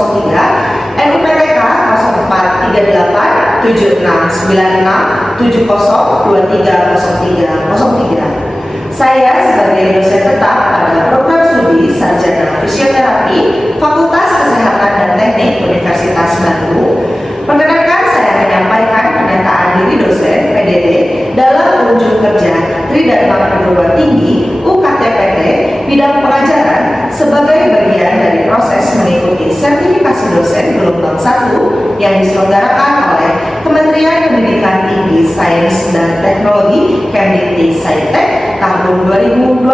03, NUPTK 0438 7696 70230303. Saya sebagai dosen tetap pada program studi Sarjana Fisioterapi Fakultas Kesehatan dan Teknik Universitas Bandung. Perkenalkan, saya menyampaikan pernyataan diri dosen PDD dalam unjuk kerja Tridharma Perguruan Tinggi UKT-PT bidang pengajaran sebagai bagian dari proses mengikuti sertifikasi dosen gelombang 1 yang diselenggarakan oleh Kementerian Pendidikan Tinggi, Sains dan Teknologi Kemdikti-Saintek tahun 2026.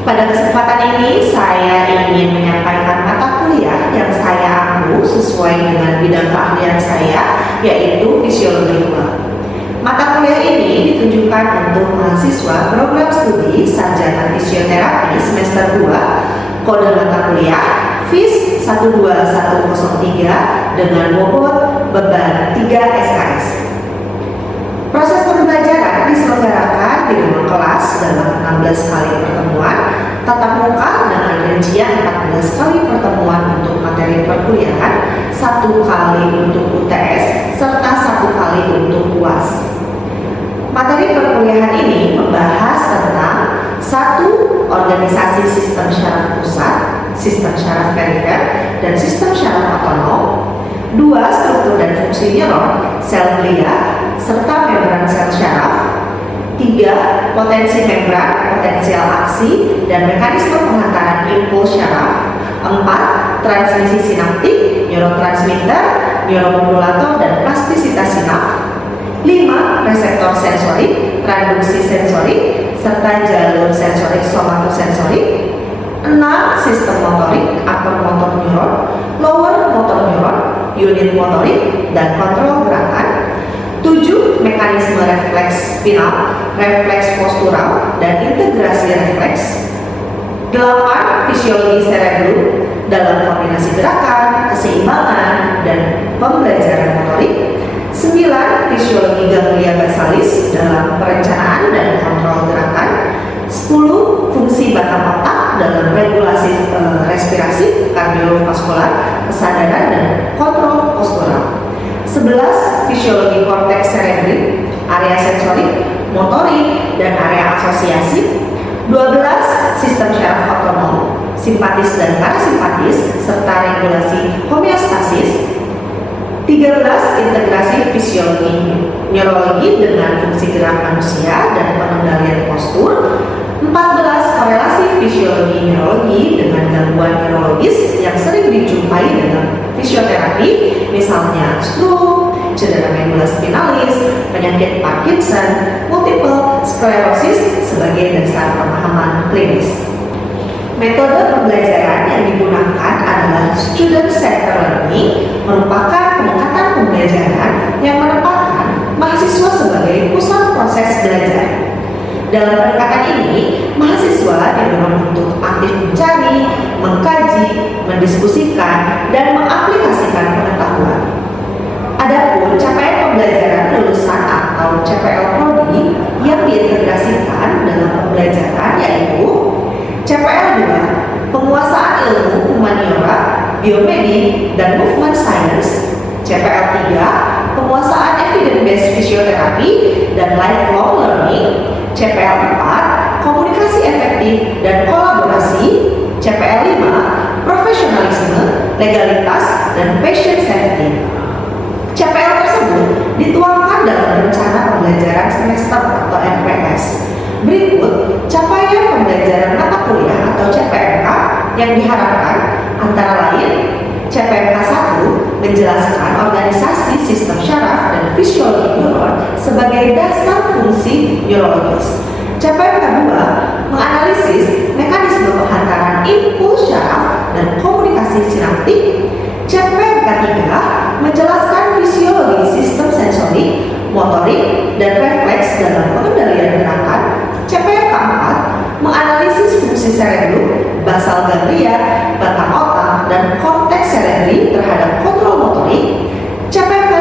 Pada kesempatan ini saya ingin menyampaikan mata kuliah yang saya ambil sesuai dengan bidang keahlian saya, yaitu Fisiologi 2. Mata kuliah ini ditunjukkan untuk mahasiswa program studi Sarjana Fisioterapi semester 2, kode mata kuliah FIS 12103 dengan bobot beban 3 SKS. Proses pembelajaran diselenggarakan di ruang kelas dalam 16 kali pertemuan tatap muka dengan rincian 14 kali pertemuan untuk materi perkuliahan, 1 kali untuk UTS, serta 1 kali untuk UAS. Materi perkuliahan ini membahas tentang 1. Organisasi sistem syaraf pusat, sistem syaraf perifer, dan sistem syaraf otonom. 2. Struktur dan fungsi neuron, sel glia, serta membran sel syaraf. 3. Potensi membran, potensial aksi, dan mekanisme penghantaran impuls syaraf. 4. Transmisi sinaptik, neurotransmitter, neuromodulator, dan plastisitas sinap. 5. Reseptor sensorik, transduksi sensorik, serta jalur sensorik somatosensorik. 6. Sistem motorik, upper motor neuron, lower motor neuron, unit motorik, dan kontrol gerakan. 7. Mekanisme refleks spinal, refleks postural, dan integrasi refleks. 8. Fisiologi cerebrum dalam koordinasi gerakan, keseimbangan, dan pembelajaran motorik. 9. Fisiologi ganglia basalis dalam perencanaan dan kontrol gerakan. 10. Fungsi batang otak dalam regulasi respirasi, kardiovaskular, kesadaran, dan kontrol postural. 11. Fisiologi korteks cerebri, area sensorik, motorik, dan area asosiasi. 12. Sistem syaraf otonom, simpatis dan parasimpatis, serta regulasi homeostasis. 13. Integrasi fisiologi neurologi dengan fungsi gerak manusia dan pengendalian postur. 14. Korelasi fisiologi neurologi dengan gangguan neurologis yang sering dijumpai dalam fisioterapi, misalnya stroke, cedera medula spinalis, penyakit Parkinson, multiple sclerosis sebagai dasar pemahaman klinis. Metode pembelajaran yang digunakan adalah student-centered learning, merupakan pendekatan pembelajaran yang menempatkan mahasiswa sebagai pusat proses belajar. Dalam pendekatan ini, mahasiswa didorong untuk aktif mencari, mengkaji, mendiskusikan, dan mengaplikasikan pengetahuan. Adapun capaian pembelajaran lulusan atau CPL-Prodi yang diintegrasikan dalam pembelajaran yaitu CPL 2, penguasaan ilmu humaniora, biomedik, dan movement science. CPL 3, penguasaan evidence-based physiotherapy dan lifelong learning. CPL 4, komunikasi efektif dan kolaborasi. CPL 5, profesionalisme, legalitas, dan patient safety. CPL tersebut dituangkan dalam rencana pembelajaran semester atau RPS. Berikut capaian pembelajaran mata kuliah atau CPMK yang diharapkan, antara lain CPMK 1 menjelaskan organisasi sistem syaraf dan fisiologi neuron sebagai dasar fungsi neurologis. CPMK 2 menganalisis mekanisme penghantaran impuls syaraf dan komunikasi sinaptik. CPMK 3 menjelaskan fisiologi sistem sensorik, motorik, dan refleks dalam pengendalian gerakan. CPMK 4 menganalisis fungsi cerebrum, basal ganglia, batang otak, dan korteks cerebri terhadap kontrol motorik. CPMK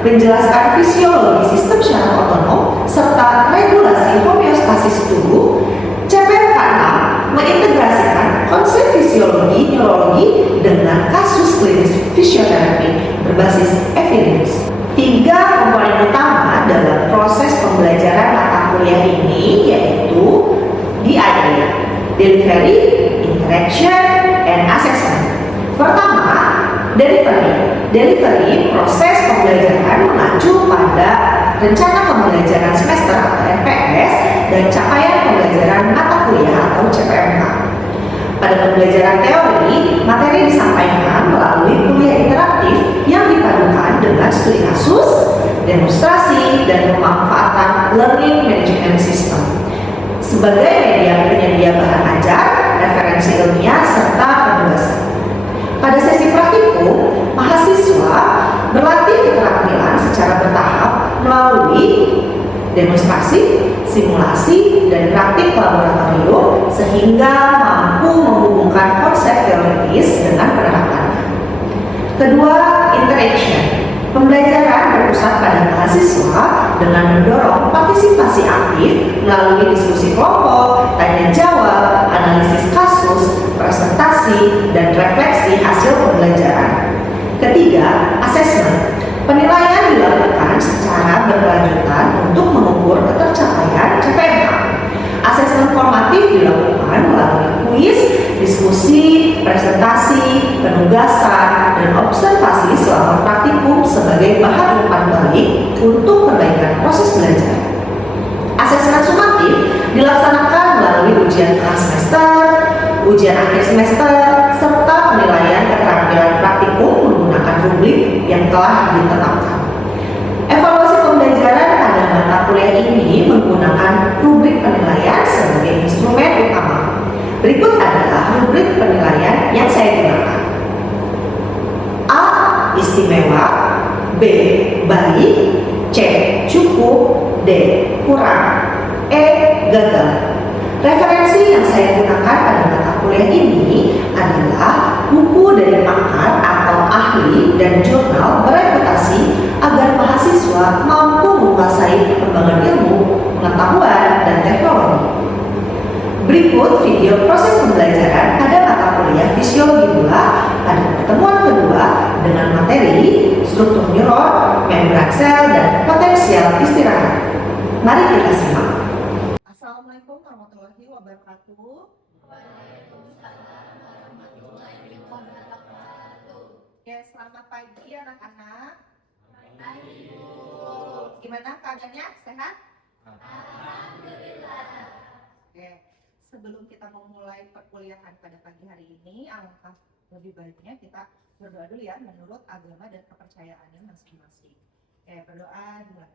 5 menjelaskan fisiologi sistem syaraf otonom serta regulasi homeostasis tubuh. CPMK 6 mengintegrasikan konsep fisiologi fisiologi, neurologi dengan kasus klinis fisioterapi berbasis evidence. 3 komponen utama dalam proses pembelajaran mata kuliah ini yaitu DIA, Delivery, Interaction, and Assessment. Pertama, Delivery. Delivery proses pembelajaran mengacu pada rencana pembelajaran semester atau RPS dan capaian pembelajaran mata kuliah atau CPMK. Pada pembelajaran teori, materi disampaikan melalui kuliah interaktif yang dipadukan dengan studi kasus, demonstrasi, dan pemanfaatan learning management system sebagai media penyedia bahan ajar, referensi ilmiah, serta penugasan. Pada sesi praktikum, mahasiswa berlatih keterampilan secara bertahap melalui demonstrasi, simulasi, dan praktik laboratorium sehingga mampu menghubungkan konsep teoritis dengan penerapannya. Kedua, interaction. Pembelajaran berpusat pada mahasiswa dengan mendorong partisipasi aktif melalui diskusi kelompok, tanya jawab, analisis kasus, presentasi, dan refleksi hasil pembelajaran. Ketiga, assessment. Penilaian dilakukan secara berkelanjutan untuk mengukur ketercapaian CPMK. Asesmen formatif dilakukan melalui kuis, diskusi, presentasi, penugasan, dan observasi selama praktikum sebagai bahan umpan balik untuk perbaikan proses belajar. Asesmen sumatif dilaksanakan melalui ujian tengah semester, ujian akhir semester, serta penilaian keterampilan praktikum menggunakan rubrik yang telah ditetapkan. Evaluasi pembelajaran pada mata kuliah ini menggunakan rubrik penilaian sebagai instrumen utama. Berikut adalah rubrik penilaian yang saya gunakan. A. Istimewa, B. Baik, C. Cukup, D. Kurang, E. Gagal. Referensi yang saya gunakan pada mata kuliah ini adalah buku dari pakar atau ahli dan jurnal bereputasi agar mahasiswa mampu menguasai perkembangan ilmu, pengetahuan, dan teknologi. Berikut video proses pembelajaran pada mata kuliah Fisiologi 2 pada pertemuan kedua dengan materi struktur neuron, membran sel, dan potensial istirahat. Mari kita simak. Assalamualaikum warahmatullahi wabarakatuh. Waalaikumsalam warahmatullahi wabarakatuh. Oke, selamat pagi anak-anak. Pagi, Bu. Gimana keadaannya? Sehat? Alhamdulillah. Oke, sebelum kita memulai perkuliahan pada pagi hari ini, alangkah lebih baiknya kita berdoa dulu ya menurut agama dan kepercayaannya masing-masing. Oke, berdoa dulu.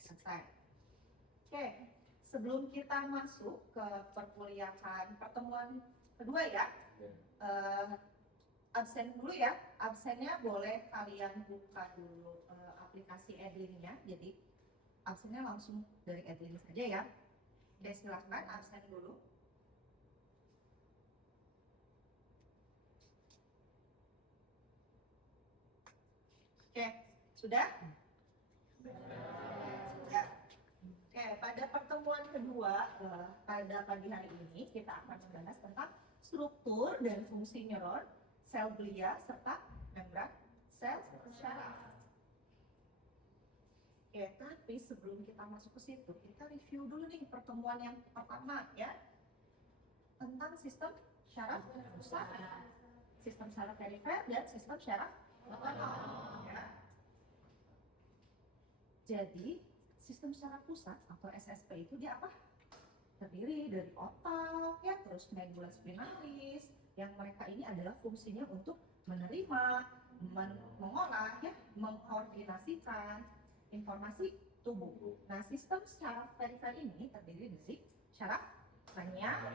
Selesai. Oke, sebelum kita masuk ke perkuliahan pertemuan kedua ya, absen dulu ya. Absennya boleh kalian buka dulu aplikasi Edlink-nya. Jadi absennya langsung dari Edlink saja ya. Oke, silakan absen dulu. Oke, sudah? Oke, pada pertemuan kedua pada pagi hari ini kita akan membahas tentang struktur dan fungsi neuron, sel glia, serta membran sel syaraf. Oke, tapi sebelum kita masuk ke situ, kita review dulu nih pertemuan yang pertama ya tentang sistem syaraf pusat, sistem syaraf perifer, dan sistem syaraf otonom. Ya. Jadi sistem syaraf pusat atau SSP itu dia apa? Terdiri dari otak, ya, terus medulla spinalis, yang mereka ini adalah fungsinya untuk menerima, mengolah, ya, mengkoordinasikan informasi tubuh. Nah, sistem syaraf perifer ini terdiri dari syaraf kranial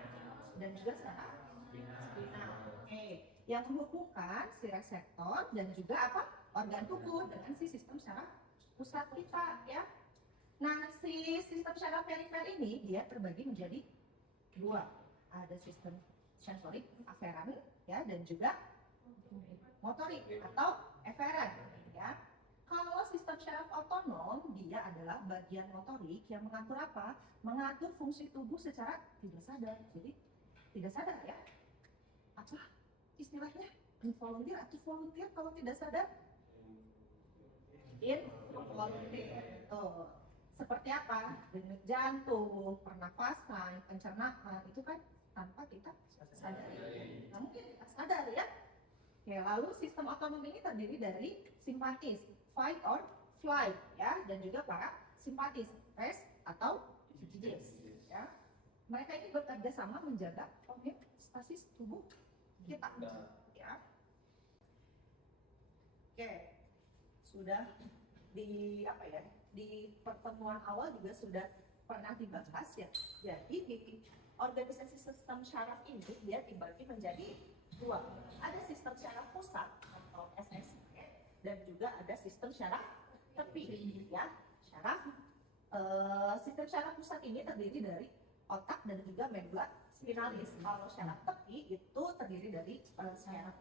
dan juga syaraf spinal. Oke, yang menghubungkan si reseptor dan juga apa? Organ tubuh dengan si sistem syaraf pusat kita, ya. Nah, si sistem syaraf perifer ini dia terbagi menjadi dua. Ada sistem sensorik aferan ya dan juga motorik atau eferen ya. Kalau sistem syaraf otonom, dia adalah bagian motorik yang mengatur apa? Mengatur fungsi tubuh secara tidak sadar. Jadi tidak sadar ya. Apa istilahnya? Involunteer atau volunteer kalau tidak sadar? Involunteer. Tuh. Seperti apa? Denyut jantung, pernapasan, pencernaan, itu kan tanpa kita sadari. Nah, mungkin kita sadar ya. Oke, lalu sistem otonom ini terdiri dari simpatis, fight or flight, ya, dan juga para simpatis, rest atau digest, ya. Mereka ini bekerja sama menjaga homeostasis tubuh kita, ya. Oke, sudah di apa ya? Di pertemuan awal juga sudah pernah dibahas ya. Jadi di organisasi sistem syaraf ini dia dibagi menjadi dua. Ada sistem syaraf pusat atau SSP dan juga ada sistem syaraf tepi ya. Sistem syaraf pusat ini terdiri dari otak dan juga medula spinalis. Kalau syaraf tepi itu terdiri dari syaraf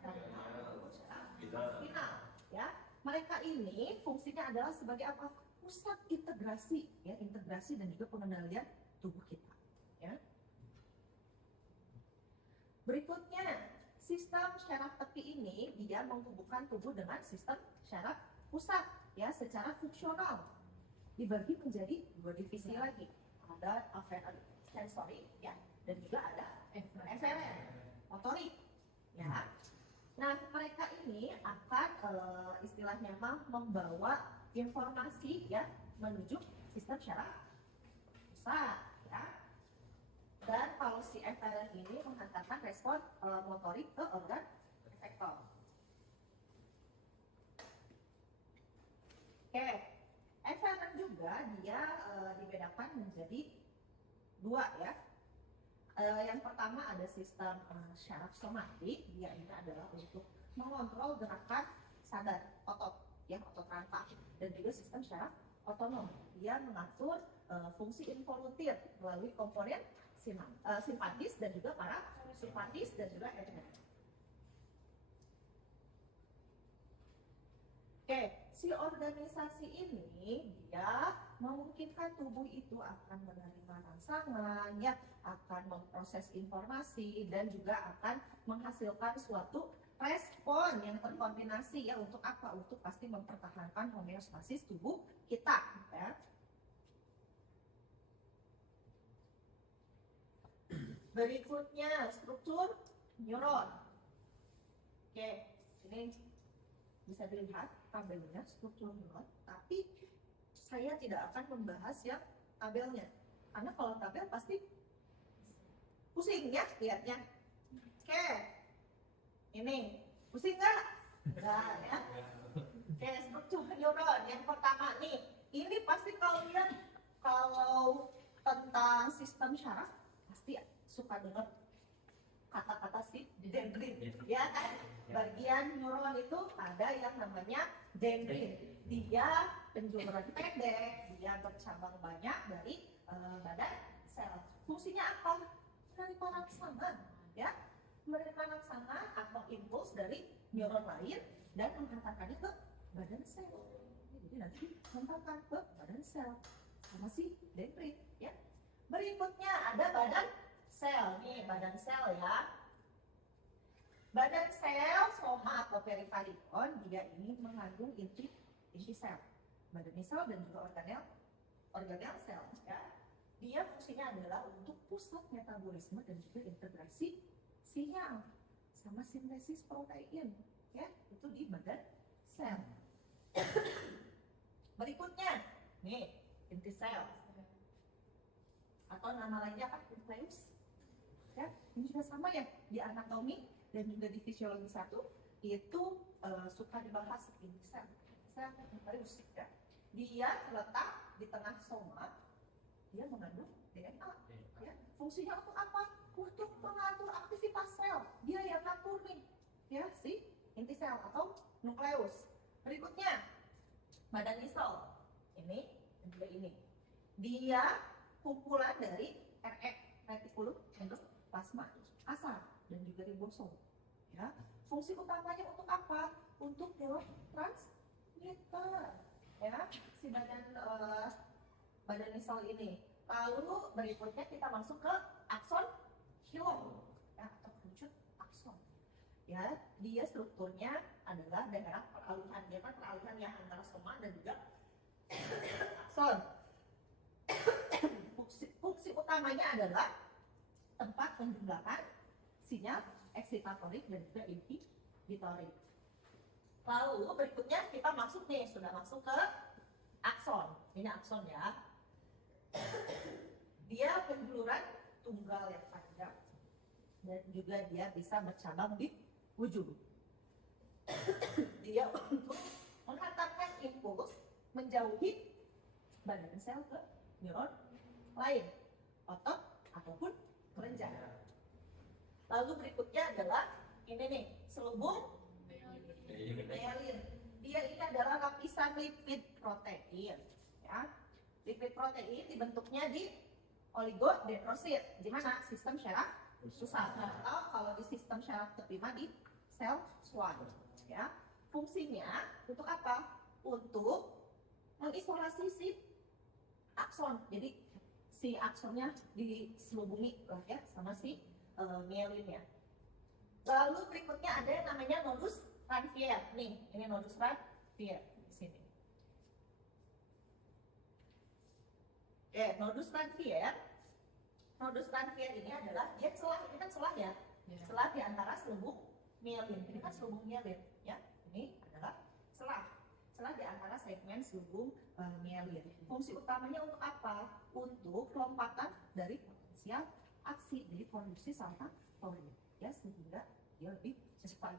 spinal ya. Mereka ini fungsinya adalah sebagai apa? Pusat integrasi ya, integrasi dan juga pengendalian tubuh kita ya. Berikutnya, sistem syaraf tepi ini dia menghubungkan tubuh dengan sistem syaraf pusat ya secara fungsional. Dibagi menjadi dua divisi lagi. Ada afferent sensory ya dan juga ada efferent motorik ya. Nah, mereka ini akan istilahnya membawa informasi ya menuju sistem syaraf pusat ya. Dan kalau si efferent ini menghantarkan respon motorik ke organ efektor. Oke, efferent juga dia dibedakan menjadi dua ya. Yang pertama ada sistem syaraf somatik, dia ini adalah untuk mengontrol gerakan sadar otot, ya otot rangka, dan juga sistem syaraf otonom, dia mengatur fungsi involunteer melalui komponen simpatis dan juga para simpatis dan juga efferent. Oke, si organisasi ini dia memungkinkan tubuh itu akan menerima rangsangan, ya, akan memproses informasi dan juga akan menghasilkan suatu respon yang terkoordinasi ya untuk apa? Untuk pasti mempertahankan homeostasis tubuh kita. Ya. Berikutnya struktur neuron. Oke, ini bisa dilihat tabelnya struktur neuron, tapi saya tidak akan membahas yang tabelnya karena kalau tabel pasti pusing ya lihatnya. Oke, ini pusing nggak? Enggak ya. Oke, struktur neuron yang pertama nih, ini pasti kalian kalau tentang sistem syaraf pasti suka dengar kata-kata si dendrit ya kan. Bagian neuron itu ada yang namanya dendrit, dia penjualan pendek, dia bercabang banyak dari badan sel. Fungsinya apa? Menerima rangsangan ya, menerima rangsangan atau impuls dari neuron lain dan menghantarkannya ke badan sel. Jadi nanti menghantarkan ke badan sel sama si dendrit ya. Berikutnya ada badan sel, nih badan sel ya. Badan sel, soma atau perikardion, dia ini mengandung inti sel, badan sel dan juga organel sel ya. Dia fungsinya adalah untuk pusat metabolisme dan juga integrasi sinyal sama sintesis protein ya, itu di badan sel. Berikutnya, nih inti sel atau nama lainnya apa? Nukleus. Ya, ini juga sama ya di anatomi dan juga di fisiologi 1 itu suka dibahas inti sel nukleus ya. Dia terletak di tengah soma, dia mengandung DNA ya. Fungsinya untuk apa? Untuk mengatur aktivitas sel, dia yang ngatur nih ya si inti sel atau nukleus. Berikutnya badan nisel, ini dan juga ini, dia kumpulan dari retikulum endoplasma, asal dan juga ribosom ya. Fungsi utamanya untuk apa? Untuk neurotransmitter meter ya si badan sel ini. Lalu berikutnya kita masuk ke akson hilom ya, atau kerucut akson. Ya, dia strukturnya adalah daerah peralihan, dia kan peralihan yang antara soma dan juga akson. Fungsi utamanya adalah tempat penjumlahan sinyal eksitatorik dan juga inhibitorik. Lalu berikutnya kita masuk nih, sudah masuk ke akson. Ini akson ya. Dia penjuluran tunggal yang panjang dan juga dia bisa bercabang di ujung. Dia untuk menghantarkan impuls menjauhi badan sel ke neuron lain, otot ataupun kelenjar. Lalu berikutnya adalah ini nih, selubung myelin. Dia ini adalah lapisan lipid protein ya. Lipid protein dibentuknya di oligodendrosit. Di mana? Sistem syaraf pusat. Atau kalau di sistem syaraf terima di sel Schwann ya. Fungsinya untuk apa? Untuk mengisolasi si akson. Jadi si aksonnya diselubungi lah ya sama si myelinnya. Lalu berikutnya ada yang namanya nodus Ranvier. Nih, ini nodus Ranvier di sini. Nodus Ranvier. Nodus Ranvier ini adalah dia celah, ini kan celah ya. Celah di antara selubung myelin. Ini kan selubung myelin ya. Ini adalah celah. Celah di antara segmen selubung myelin. Fungsi utamanya untuk apa? Untuk pelompatan dari potensial aksi dari produksi salpatorin ya, sehingga dia lebih cepat.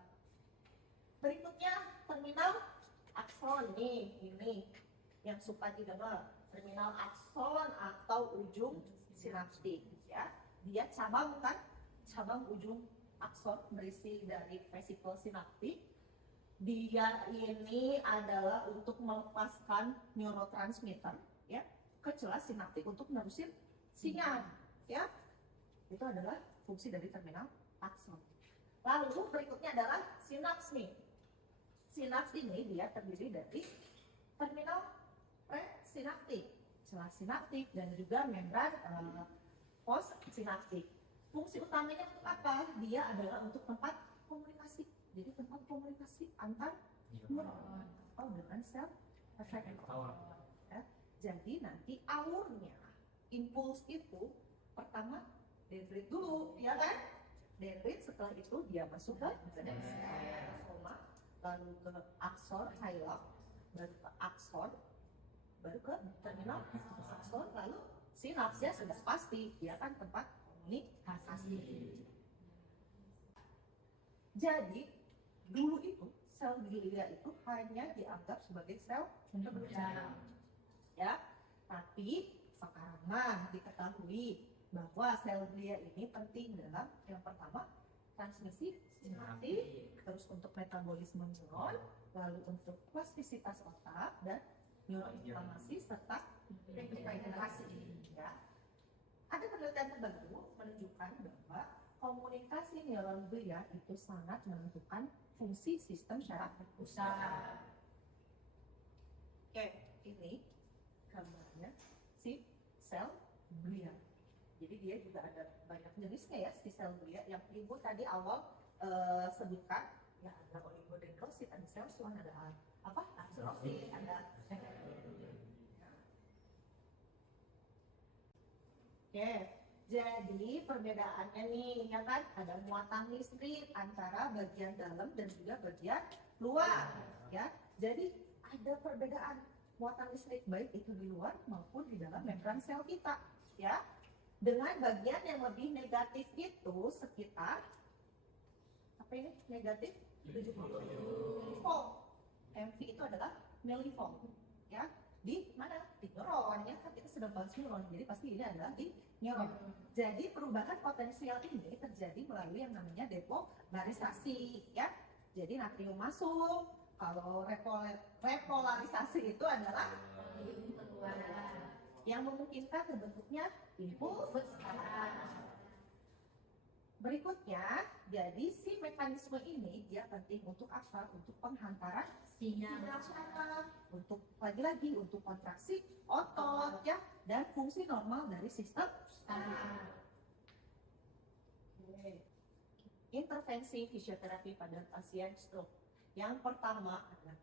Berikutnya terminal akson nih, ini yang suka didengar, terminal akson atau ujung sinaptik ya. Dia cabang kan, cabang ujung akson berisi dari vesikel sinaptik. Dia ini adalah untuk melepaskan neurotransmitter ya ke celah sinaptik untuk menerusin sinyal ya. Itu adalah fungsi dari terminal akson. Lalu berikutnya adalah sinaps nih. Sinaps ini dia terdiri dari terminal presinaptik, celah sinaptik dan juga membran postsinaptik. Fungsi utamanya untuk apa? Dia adalah untuk tempat komunikasi. Jadi tempat komunikasi antar neuron atau dengan sel efektor. Ya. Jadi nanti alurnya impuls itu pertama dendrit dulu, ya kan? Dendrit, setelah itu dia masuk ke soma, lalu ke akson hilom, baru ke akson, baru ke terminal akson, lalu sinapsnya sudah pasti, dia kan tempat komunikasi. Jadi dulu itu sel glia itu hanya dianggap sebagai sel bekerja, ya. Tapi sekarang mah diketahui bahwa sel glia ini penting dalam yang pertama transmisi sinaptik, terus untuk metabolisme neuron, lalu untuk plastisitas otak dan neuroinflamasi serta regenerasi. Ya. Ada penelitian terbaru menunjukkan bahwa komunikasi neuron glia itu sangat menentukan fungsi sistem syaraf pusat. Oke, ini gambarnya si sel glia. Jadi dia juga ada banyak jenisnya ya, si sel glia. Yang ibu tadi awal sebutkan, ya ada oligodendrosit, ada sel Schwann, ada apa? Astrosit, ada. Oke, jadi perbedaannya nih, ya kan? Ada muatan listrik antara bagian dalam dan juga bagian luar, ya. Jadi ada perbedaan muatan listrik baik itu di luar maupun di dalam membran sel kita, ya. Dengan bagian yang lebih negatif itu sekitar apa ini? Negatif 70 volt. MV itu adalah millivolt, ya. Di mana? Di neuron, ya kan kita sedang bahas neuron, jadi pasti ini adalah di neuron. Jadi perubahan potensial ini terjadi melalui yang namanya depolarisasi, ya. Jadi natrium masuk, kalau repolarisasi itu adalah yang memungkinkan terbentuknya impuls. Berikutnya, jadi si mekanisme ini dia penting untuk apa? Untuk penghantaran sinyal syaraf, untuk lagi-lagi untuk kontraksi otot ya, dan fungsi normal dari sistem saraf. Intervensi fisioterapi pada pasien stroke. Yang pertama adalah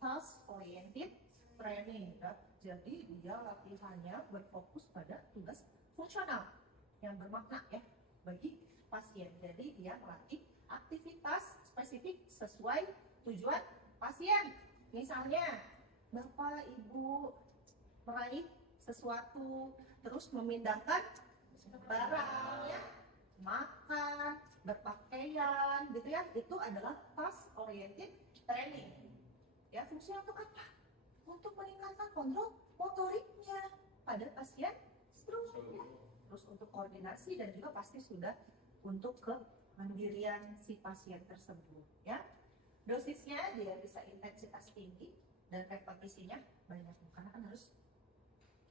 task oriented training. Jadi dia latihannya berfokus pada tugas fungsional yang bermakna ya bagi pasien. Jadi dia melatih aktivitas spesifik sesuai tujuan pasien. Misalnya, Bapak Ibu meraih sesuatu, terus memindahkan barang ya, makan, berpakaian gitu ya, itu adalah task oriented training. Ya, fungsinya untuk apa? Untuk meningkatkan kontrol motoriknya pada pasien stroke ya. Terus untuk koordinasi dan juga pasti sudah untuk kemandirian si pasien tersebut ya. Dosisnya dia bisa intensitas tinggi dan repetisinya banyak karena kan harus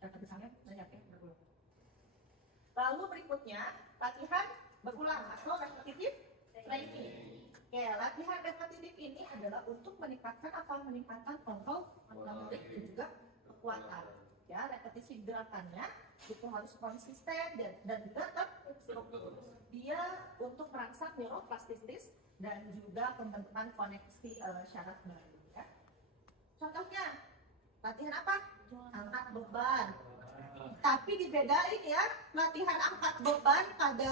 repetisinya banyak ya, berulang. Lalu berikutnya latihan berulang atau repetitif training. Ya, latihan repetitif ini adalah untuk meningkatkan meningkatkan kontrol motorik dan juga kekuatan. Ya, repetisi gerakannya itu harus konsisten dan juga terstruktur. Dia untuk merangsang neuroplastistis dan juga pembentukan koneksi syaraf baru. Ya. Contohnya, latihan apa? Angkat beban. Tapi dibedain ya, latihan angkat beban pada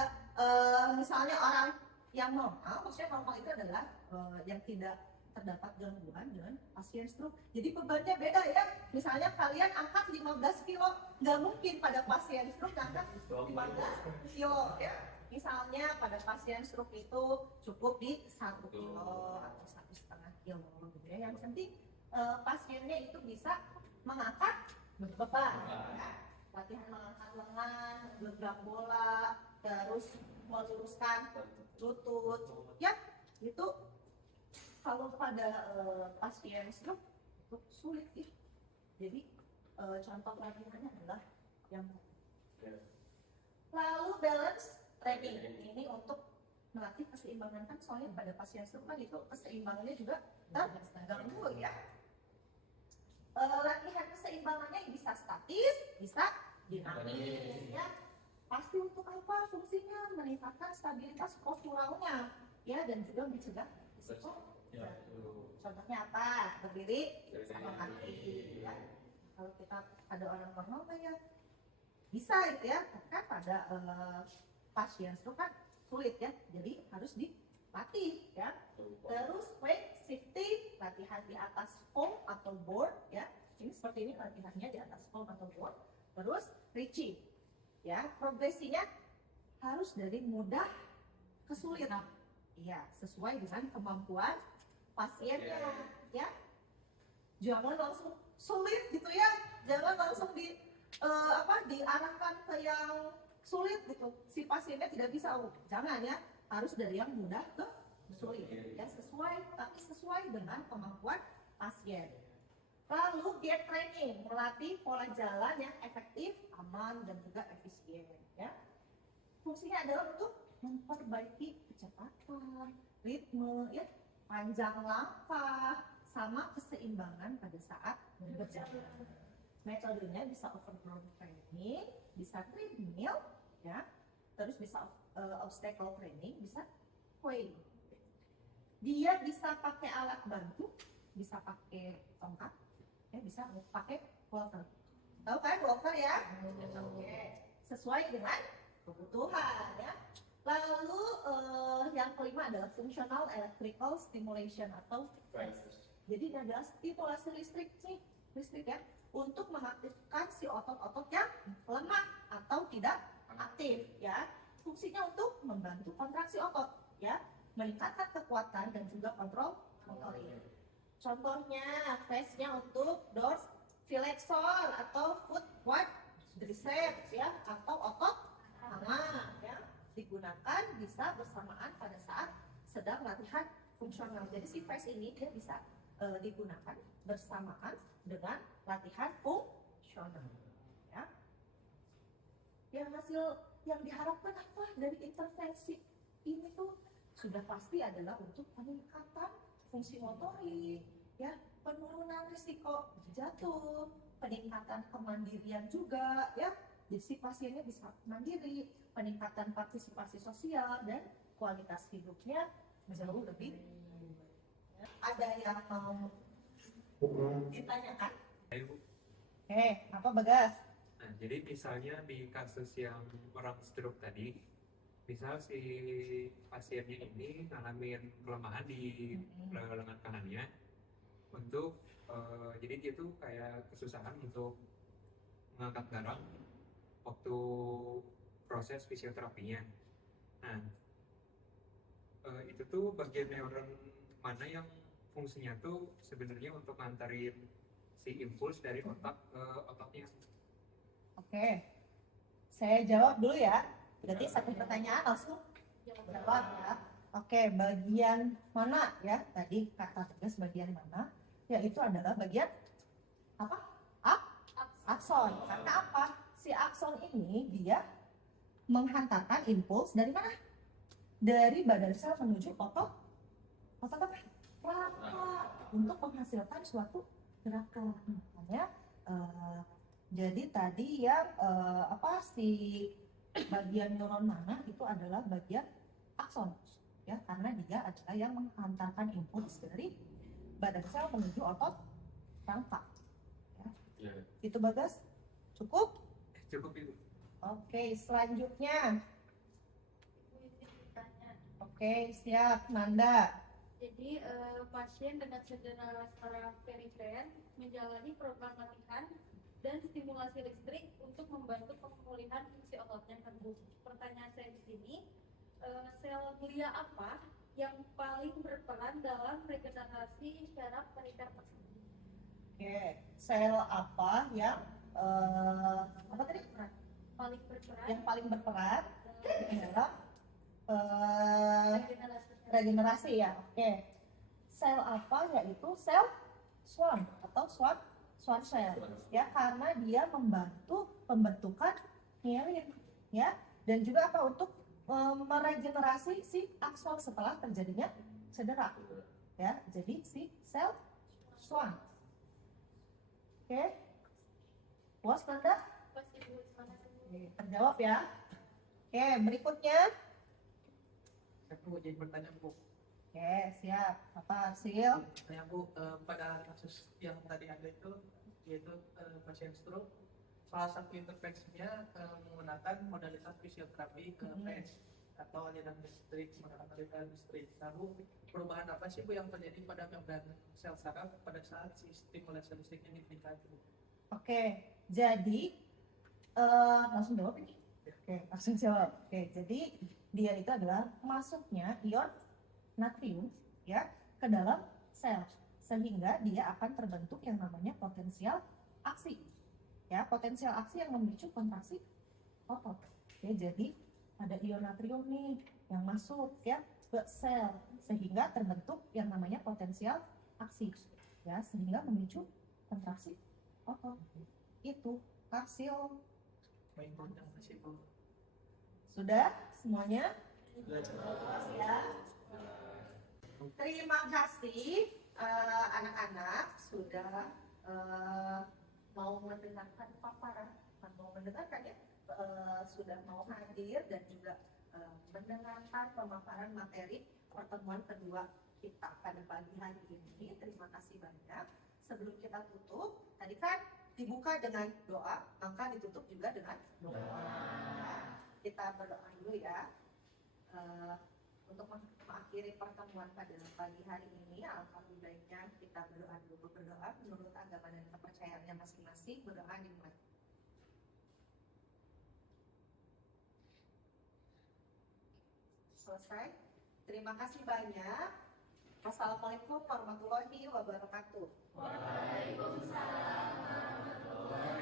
misalnya orang yang normal, maksudnya normal itu adalah yang tidak terdapat gangguan dengan pasien stroke. Jadi bebannya beda ya. Misalnya kalian angkat 15 kilo, nggak mungkin pada pasien stroke angkat 15 kilo ya. Misalnya pada pasien stroke itu cukup di 1 kilo atau 1,5 kilo gitu ya. Yang penting pasiennya itu bisa mengangkat beban ya. Latihan mengangkat lengan, gerak bola, terus meluruskan lutut ya, itu kalau pada pasien stroke itu sulit ya. Jadi contoh latihannya adalah yang lalu balance training ini untuk melatih keseimbangan kan, soalnya pada pasien stroke kan itu keseimbangannya juga terganggu ya. Latihan keseimbangannya bisa statis, bisa dinamis ya. Pasti untuk apa? Fungsinya meningkatkan stabilitas posturalnya ya, dan juga mencegah risiko. Contohnya apa? Berdiri sama kaki ya. Kalau kita ada orang normal kayak bisa gitu ya, kan pada pasien stroke kan sulit ya, jadi harus dilatih ya. Terus weight shifting, latihan di atas foam atau board ya. Ini seperti ini latihannya di atas foam atau board. Terus reaching ya, progresinya harus dari mudah ke sulit. Iya, sesuai dengan kemampuan pasiennya ya. Jangan langsung sulit gitu ya, jangan langsung diarahkan ke yang sulit gitu, si pasiennya tidak bisa. Jangan ya, harus dari yang mudah ke sulit ya, sesuai dengan kemampuan pasien. Lalu gait training, melatih pola jalan yang efektif, aman dan juga efisien ya. Fungsinya adalah untuk memperbaiki kecepatan, ritme ya, panjang langkah, sama keseimbangan pada saat berjalan. Metodenya bisa overground training, bisa treadmill ya, terus bisa obstacle training, bisa quay. Dia bisa pakai alat bantu, bisa pakai tongkat, ya, bisa pakai walker. Tahu kan walker ya? Oke. Sesuai dengan kebutuhan ya. Lalu yang kelima adalah functional electrical stimulation atau FES. Jadi ini adalah stimulasi listrik ya, untuk mengaktifkan si otot-otot yang lemah atau tidak aktif ya. Fungsinya untuk membantu kontraksi otot ya, meningkatkan kekuatan dan juga kontrol motorik. Contohnya FES-nya untuk dorsiflexor atau foot quadriceps ya, atau otot tangan ya, digunakan bisa bersamaan pada saat sedang latihan fungsional. Jadi si FES ini dia bisa digunakan bersamaan dengan latihan fungsional ya. Ya, hasil yang diharapkan apa dari intervensi ini tuh sudah pasti adalah untuk peningkatan fungsi motorik, ya, penurunan risiko jatuh, peningkatan kemandirian juga, ya. Jadi si pasiennya bisa mandiri, peningkatan partisipasi sosial dan kualitas hidupnya jauh lebih. Ada yang mau ditanyakan? Ayo. Apa Bagas? Nah, jadi misalnya di kasus yang orang stroke tadi, misal si pasiennya ini ngalamin kelemahan di lengan kanannya, untuk jadi dia tuh kayak kesusahan untuk mengangkat barang waktu proses fisioterapinya. Nah, itu tuh bagian neuron mana yang fungsinya tuh sebenarnya untuk nganterin si impuls dari otak ke otaknya. Oke, saya jawab dulu ya. Berarti satu pertanyaan langsung jawab ya. Oke, bagian mana ya? Tadi kata tegas bagian mana? Ya itu adalah bagian apa? Akson. Karena apa? Si akson ini dia menghantarkan impuls dari mana? Dari badan sel menuju otot apa? Rangka untuk menghasilkan suatu gerakan. Makanya jadi tadi yang si bagian neuron mana itu adalah bagian akson, ya, karena dia adalah yang menghantarkan impuls dari badan sel menuju otot rangka. Ya. Itu Bagas, cukup? Cukup itu. Oke, selanjutnya. Oke, siap, Nanda. Jadi pasien dengan cedera saraf periferen menjalani program latihan dan stimulasi listrik untuk membantu pemulihan fungsi ototnya tersebut. Pertanyaan saya di sini, sel glia apa yang paling berperan dalam regenerasi saraf perifer tersebut? Oke, sel apa yang apa tadi? Paling berperan Yang paling berperan dalam regenerasi. regenerasi ya. Oke. Sel apa yaitu sel Schwann atau Schwann cell, ya, karena dia membantu pembentukan myelin, ya, dan juga apa untuk meregenerasi si akson setelah terjadinya cedera, ya. Jadi si sel Schwann. Oke. Puas Nanda? Pas Ibu, terima kasih. Oke, terjawab ya. Oke, berikutnya. Aku mau jadi pertanyaan Bu. Oke, siap. Apa hasil? Saya Bu, pada kasus yang tadi ada itu, yaitu pasien stroke, salah satu intervensinya menggunakan modalitas fisioterapi PS atau aliran listrik, menggunakan aliran listrik. Nah Bu, perubahan apa sih Bu yang terjadi pada membran sel saraf pada saat si stimulasi listriknya diberikan Bu? Oke, jadi langsung jawab ini. Oke, langsung jawab. Oke, jadi dia itu adalah masuknya ion natrium, ya, ke dalam sel, sehingga dia akan terbentuk yang namanya potensial aksi, ya, potensial aksi yang memicu kontraksi otot. Oke, jadi ada ion natrium nih yang masuk, ya, ke sel, sehingga terbentuk yang namanya potensial aksi, ya, sehingga memicu kontraksi otot. Itu hasil. Baik Bu, terima kasih Bu. Sudah semuanya? Ya. Terima kasih anak-anak sudah mau mendengarkan paparan, ya, sudah mau hadir dan juga mendengarkan pemaparan materi pertemuan kedua kita pada pagi hari ini. Terima kasih banyak. Sebelum kita tutup, tadi kan dibuka dengan doa, maka ditutup juga dengan doa. Kita berdoa dulu ya. Untuk mengakhiri pertemuan pada pagi hari ini, alangkah lebih baiknya kita berdoa dulu. Berdoa menurut agama dan kepercayaannya masing-masing. Berdoa dimulai. Selesai. Terima kasih banyak. Wassalamualaikum warahmatullahi wabarakatuh. Waalaikumsalam.